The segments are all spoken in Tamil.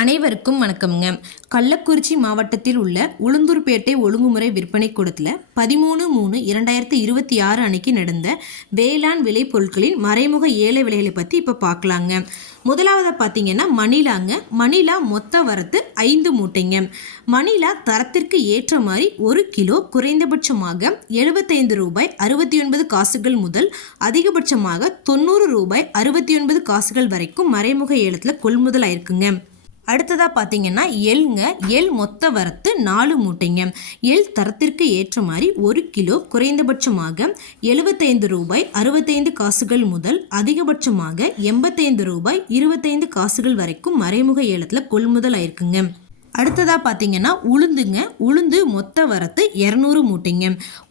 அனைவருக்கும் வணக்கம்ங்க. கள்ளக்குறிச்சி மாவட்டத்தில் உள்ள உளுந்தூர்பேட்டை ஒழுங்குமுறை விற்பனை கூடத்தில் 13/3/2026 அன்னைக்கு நடந்த வேளாண் விளைபொருட்களின் மறைமுக ஏல விலைகளை பற்றி இப்போ பார்க்கலாங்க. முதலாவதாக பார்த்தீங்கன்னா மணிலாங்க. மணிலா மொத்த வரத்து 5 மூட்டைங்க. மணிலா தரத்திற்கு ஏற்ற மாதிரி 1 கிலோ குறைந்தபட்சமாக ₹75.69 முதல் அதிகபட்சமாக ₹90.69 வரைக்கும் மறைமுக ஏலத்தில் கொள்முதல் ஆயிருக்குங்க. அடுத்ததாக பார்த்தீங்கன்னா எள்ங்க. எள் மொத்த வரத்து 4 மூட்டைங்க. எள் தரத்திற்கு ஏற்ற மாதிரி 1 கிலோ குறைந்தபட்சமாக ₹75.65 முதல் அதிகபட்சமாக ₹85.25 வரைக்கும் மறைமுக ஏலத்தில் கொள்முதல் ஆயிருக்குங்க. அடுத்ததாக பார்த்தீங்கன்னா உளுந்துங்க. உளுந்து மொத்த வரத்து 200 மூட்டைங்க.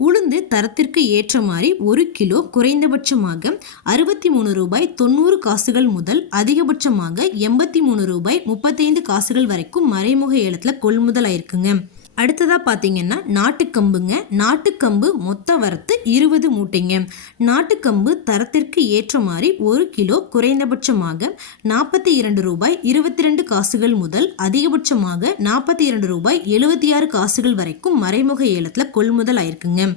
உளுந்து தரத்திற்கு ஏற்ற மாதிரி 1 கிலோ குறைந்தபட்சமாக ₹63.90 முதல் அதிகபட்சமாக ₹83.35 வரைக்கும் மறைமுக ஏலத்தில் கொள்முதல் ஆயிருக்குங்க. அடுத்ததாக பார்த்தீங்கன்னா நாட்டுக்கம்புங்க. நாட்டுக்கம்பு மொத்த வரத்து 20 மூட்டைங்க. நாட்டுக்கம்பு தரத்திற்கு ஏற்ற மாதிரி 1 கிலோ குறைந்தபட்சமாக ₹42.22 முதல் அதிகபட்சமாக ₹42.76 வரைக்கும் மறைமுக ஏலத்தில் கொள்முதல் ஆயிருக்குங்க.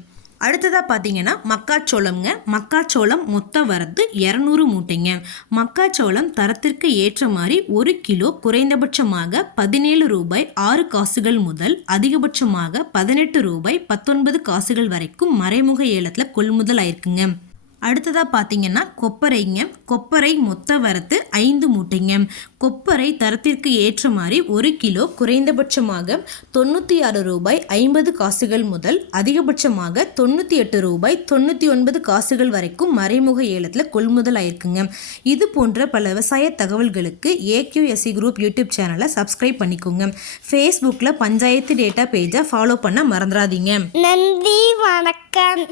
அடுத்ததாக பார்த்தீங்கன்னா மக்காச்சோளம்ங்க. மக்காச்சோளம் மொத்த வரத்து 200 மூட்டைங்க. மக்காச்சோளம் தரத்திற்கு ஏற்ற மாதிரி 1 கிலோ குறைந்தபட்சமாக ₹17.06 முதல் அதிகபட்சமாக ₹18.19 வரைக்கும் மறைமுக ஏலத்தில் கொள்முதல் ஆயிருக்குங்க. அடுத்ததாக பார்த்தீங்கன்னா கொப்பரைங்க. கொப்பரை மொத்த வரத்து 5 மூட்டைங்க. கொப்பரை தரத்திற்கு ஏற்ற மாதிரி 1 கிலோ குறைந்தபட்சமாக ₹96.50 முதல் அதிகபட்சமாக ₹98.99 வரைக்கும் மறைமுக ஏலத்தில் கொள்முதல் ஆயிருக்குங்க. இது போன்ற பல விவசாய தகவல்களுக்கு AQSE குரூப் யூடியூப் சேனலை சப்ஸ்கிரைப் பண்ணிக்கோங்க. ஃபேஸ்புக்கில் பஞ்சாயத்து டேட்டா பேஜை ஃபாலோ பண்ண மறந்துடாதீங்க. நன்றி, வணக்கம்.